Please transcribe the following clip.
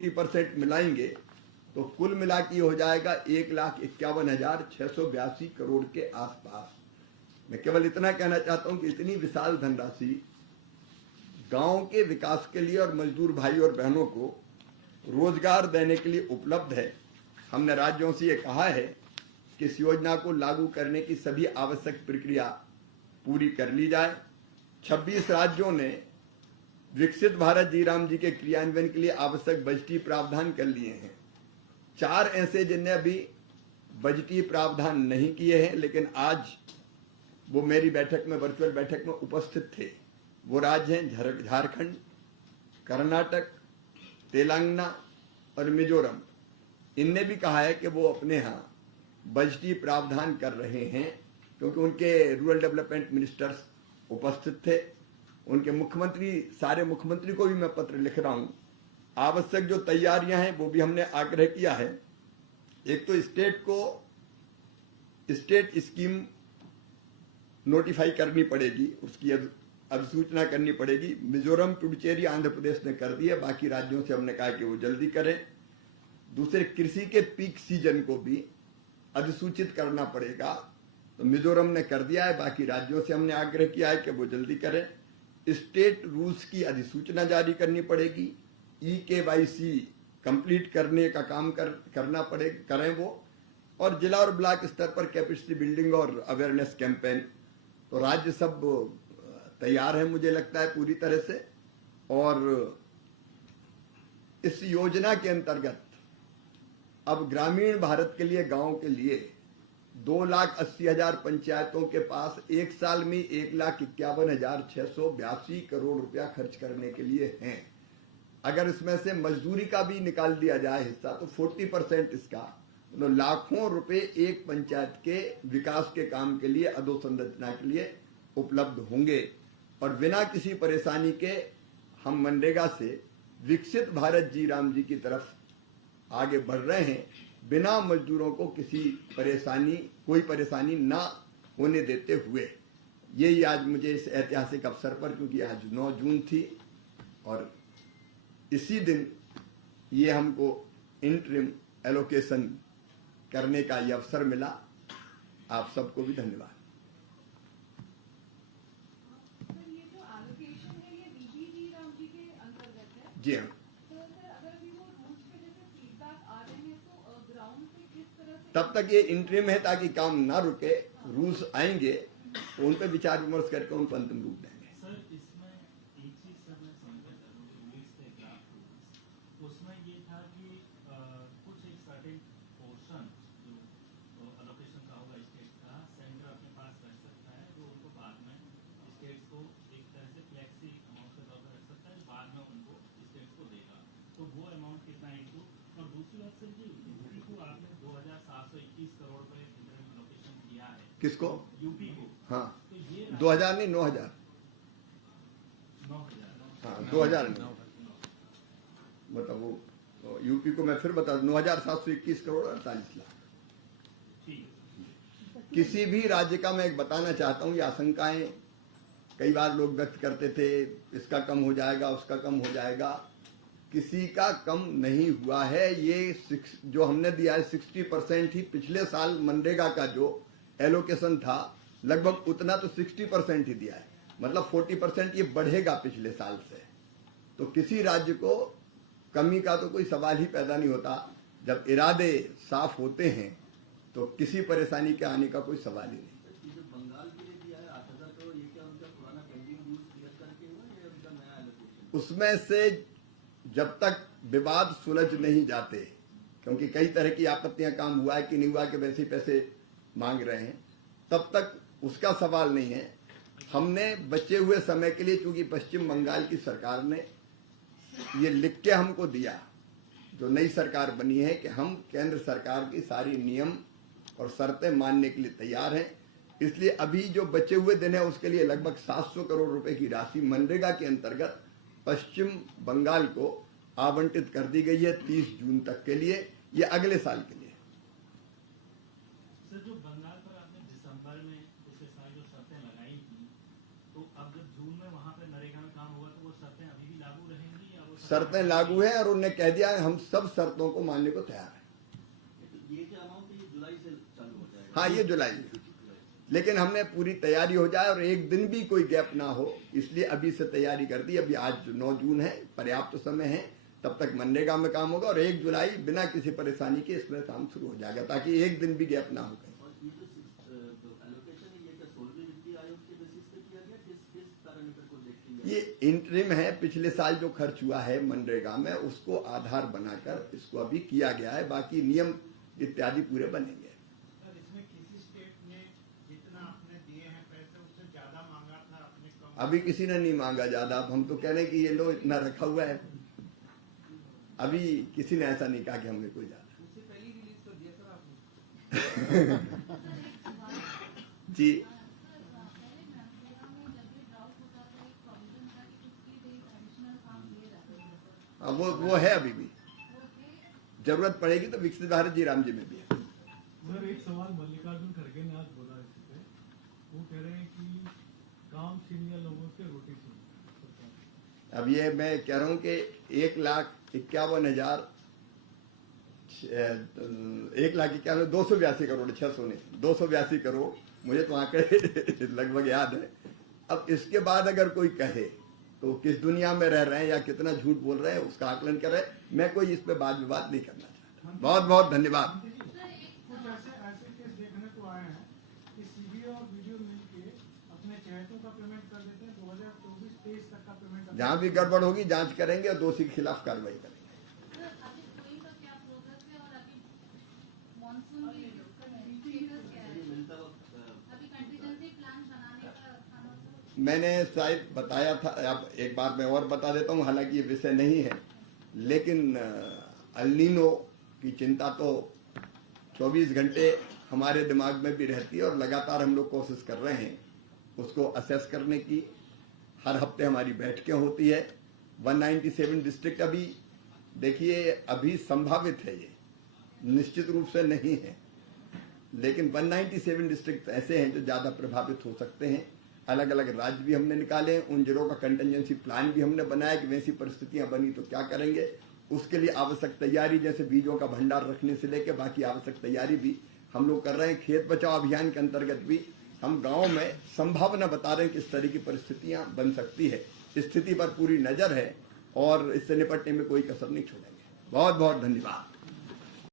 50% मिलाएंगे तो कुल मिला के हो जाएगा 1,51,682 करोड़ के आसपास। मैं केवल इतना कहना चाहता हूं कि इतनी विशाल धनराशि गांव के विकास के लिए और मजदूर भाई और बहनों को रोजगार देने के लिए उपलब्ध है। हमने राज्यों से ये कहा है कि इस योजना को लागू करने की सभी आवश्यक प्रक्रिया पूरी कर ली जाए। 26 राज्यों ने विकसित भारत जी राम जी के क्रियान्वयन के लिए आवश्यक बजटीय प्रावधान कर लिए हैं। 4 ऐसे जिनने अभी बजटीय प्रावधान नहीं किए हैं, लेकिन आज वो मेरी बैठक में, वर्चुअल बैठक में उपस्थित थे। वो राज्य हैं झारखंड, कर्नाटक, तेलंगाना और मिजोरम। इनने भी कहा है कि वो अपने यहाँ बजटीय प्रावधान कर रहे हैं, क्योंकि उनके रूरल डेवलपमेंट मिनिस्टर्स उपस्थित थे। उनके मुख्यमंत्री, सारे मुख्यमंत्री को भी मैं पत्र लिख रहा हूं। आवश्यक जो तैयारियां हैं वो भी हमने आग्रह किया है। एक तो स्टेट को स्टेट स्कीम नोटिफाई करनी पड़ेगी, उसकी अधिसूचना करनी पड़ेगी। मिजोरम, पुडुचेरी, आंध्र प्रदेश ने कर दी है, बाकी राज्यों से हमने कहा कि वो जल्दी करें। दूसरे, कृषि के पीक सीजन को भी अधिसूचित करना पड़ेगा, तो मिजोरम ने कर दिया है, बाकी राज्यों से हमने आग्रह किया है कि वो जल्दी करें। स्टेट रूल्स की अधिसूचना जारी करनी पड़ेगी। EKYC कंप्लीट करने का काम करना पड़ेगा, करें वो। और जिला और ब्लॉक स्तर पर कैपेसिटी बिल्डिंग और अवेयरनेस कैंपेन। तो राज्य सब तैयार है, मुझे लगता है, पूरी तरह से। और इस योजना के अंतर्गत अब ग्रामीण भारत के लिए, गांव के लिए 2,80,000 पंचायतों के पास एक साल में 1,51,682 करोड़ रुपया खर्च करने के लिए हैं। अगर इसमें से मजदूरी का भी निकाल दिया जाए हिस्सा, तो 40% इसका, तो लाखों रुपए एक पंचायत के विकास के काम के लिए, अधोसंरचना के लिए उपलब्ध होंगे। और बिना किसी परेशानी के हम मनरेगा से विकसित भारत जी राम जी की तरफ आगे बढ़ रहे हैं, बिना मजदूरों को कोई परेशानी ना होने देते हुए। यही आज मुझे इस ऐतिहासिक अवसर पर, क्योंकि आज 9 जून थी और इसी दिन ये हमको इंटरिम एलोकेशन करने का ये अवसर मिला। आप सबको भी धन्यवाद। ये जो एलोकेशन है, ये बीबीजी राम जी के अंतर्गत है? जी हाँ। तब तक ये इंटरिम है, ताकि काम ना रुके। रूल्स आएंगे तो उन पर विचार विमर्श करके उनको अंतिम रूप देंगे। सर, इसमें एक चीज सर मैं समझा उसमें ये था कि कुछ एक सर्टेन पोर्शन जो एलोकेशन का होगा स्टेट का, सेंटर अपने पास रख सकता है, जो उनको बाद में स्टेट्स को एक तरह से फ्लेक्सी अमाउंट के तौर पर रख सकता है, बाद में उनको स्टेट्स को देगा। तो वो अमाउंट कितना है इनको। और दूसरी बात सर, जी यूपी को आपने 2,721 करोड़ रुपए एलोकेशन किया है। किसको? यूपी को। हाँ, तो ये 2000 नहीं, 9,000। 9,000। हाँ, 2000 नहीं, मतलब वो यूपी को मैं फिर बता दूं, 9,721 करोड़ 48 लाख। किसी भी राज्य का मैं एक बताना चाहता हूँ, ये आशंकाएं कई बार लोग व्यक्त करते थे, इसका कम हो जाएगा, उसका कम हो जाएगा। किसी का कम नहीं हुआ है। ये जो हमने दिया है 60% ही पिछले साल मनरेगा का जो एलोकेशन था, लगभग उतना तो 60% ही दिया है, मतलब 40% ये बढ़ेगा पिछले साल से। तो किसी राज्य को कमी का तो कोई सवाल ही पैदा नहीं होता। जब इरादे साफ होते हैं तो किसी परेशानी के आने का कोई सवाल ही नहीं। बंगाल के लिए दिया है 8,000 करोड़, ये क्या उनका पुराना पेंडिंग रूल्स क्लियर करके हुआ है या उनका नया एलोकेशन? उसमें से जब तक विवाद सुलझ नहीं जाते, क्योंकि कई तरह की आपत्तियां, काम हुआ है कि नहीं हुआ कि वैसे ही पैसे मांग रहे हैं, तब तक उसका सवाल नहीं है। हमने बचे हुए समय के लिए, चूंकि पश्चिम बंगाल की सरकार ने ये लिख के हमको दिया, जो नई सरकार बनी है, कि हम केंद्र सरकार की सारी नियम और शर्तें मानने के लिए तैयार हैं। इसलिए अभी जो बचे हुए दिन है, उसके लिए लगभग 700 करोड़ रुपए की राशि मनरेगा के अंतर्गत पश्चिम बंगाल को आवंटित कर दी गई है 30 जून तक के लिए, ये अगले साल के लिए। सर, जो बंगाल पर आपने दिसंबर में पिछले साल जो शर्तें लगाई थी, तो अब जब जून में वहां पे नरेगा में काम होगा तो वो शर्तें अभी भी लागू रहेंगी या वो शर्तें लागू हैं और उन्होंने कह दिया है हम सब शर्तों को मानने को तैयार हैं। तो ये जो अमाउंट है ये जुलाई से चालू हो जाएगा। हाँ, ये जुलाई में, लेकिन हमने पूरी तैयारी हो जाए और एक दिन भी कोई गैप ना हो, इसलिए अभी से तैयारी कर दी। अभी आज 9 जून है, पर्याप्त समय है, तब तक मनरेगा में काम होगा और 1 जुलाई बिना किसी परेशानी के इसमें काम शुरू हो जाएगा, ताकि एक दिन भी गैप ना हो कहीं। और ये जो एलोकेशन है ये क्या 16वें वित्तीय आयोग के बेसिस पे किया गया, किस पैरामीटर को देखते हुए? ये इंटरिम है, पिछले साल जो खर्च हुआ है मनरेगा में उसको आधार बनाकर इसको अभी किया गया है, बाकी नियम इत्यादि पूरे बनेंगे। सर, इसमें किसी स्टेट ने जितना आपने दिए हैं पैसे उससे ज्यादा मांगा था, आपने कम? अभी किसी ने नहीं मांगा ज्यादा, अब हम तो कह रहे हैं कि ये लो इतना रखा हुआ है, अभी किसी ने ऐसा नहीं कहा कि हमने कोई ज्यादा। उससे पहले ही रिलीज कर दिया सर आपने। जी, अब वो है, अभी भी जरूरत पड़ेगी तो विकसित भारत जी राम जी में भी है। सर, एक सवाल मल्लिकार्जुन खड़गे ने आज बोला इस पे, वो कह रहे हैं कि काम छीन लिया लोगों से, रोटी छीन ली। अब ये मैं कह रहा हूँ कि 1,51,000 282 करोड़ 600 नहीं 282 करोड़, मुझे तो आंकड़े लगभग याद है। अब इसके बाद अगर कोई कहे तो किस दुनिया में रह रहे हैं या कितना झूठ बोल रहे हैं उसका आकलन करे, मैं कोई इस पे वाद विवाद नहीं करना चाहता। बहुत बहुत धन्यवाद। कुछ ऐसे केस देखने को आए हैं कि सीबीआई और वीडियो मिलके अपने चहेतों का पेमेंट कर देते हैं, 2024-23 तक का पेमेंट। जहां भी गड़बड़ होगी जांच करेंगे और दोषी के खिलाफ कार्रवाई करेंगे। मैंने शायद बताया था, अब एक बार मैं और बता देता हूं, हालांकि ये विषय नहीं है, लेकिन अल्नीनो की चिंता तो 24 घंटे हमारे दिमाग में भी रहती है और लगातार हम लोग कोशिश कर रहे हैं उसको असेस करने की। हर हफ्ते हमारी बैठकें होती है। 197 डिस्ट्रिक्ट अभी देखिए अभी संभावित है, ये निश्चित रूप से नहीं है, लेकिन 197 डिस्ट्रिक्ट ऐसे हैं जो ज्यादा प्रभावित हो सकते हैं। अलग अलग राज्य भी हमने निकाले हैं, उन जिलों का कंटिजेंसी प्लान भी हमने बनाया कि वैसी परिस्थितियां बनी तो क्या करेंगे, उसके लिए आवश्यक तैयारी जैसे बीजों का भंडार रखने से लेकर बाकी आवश्यक तैयारी भी हम लोग कर रहे हैं। खेत बचाओ अभियान के अंतर्गत भी हम गाँव में संभावना बता रहे हैं कि इस तरह की परिस्थितियां बन सकती है। स्थिति पर पूरी नजर है और इससे निपटने में कोई कसर नहीं छोड़ेंगे। बहुत बहुत धन्यवाद।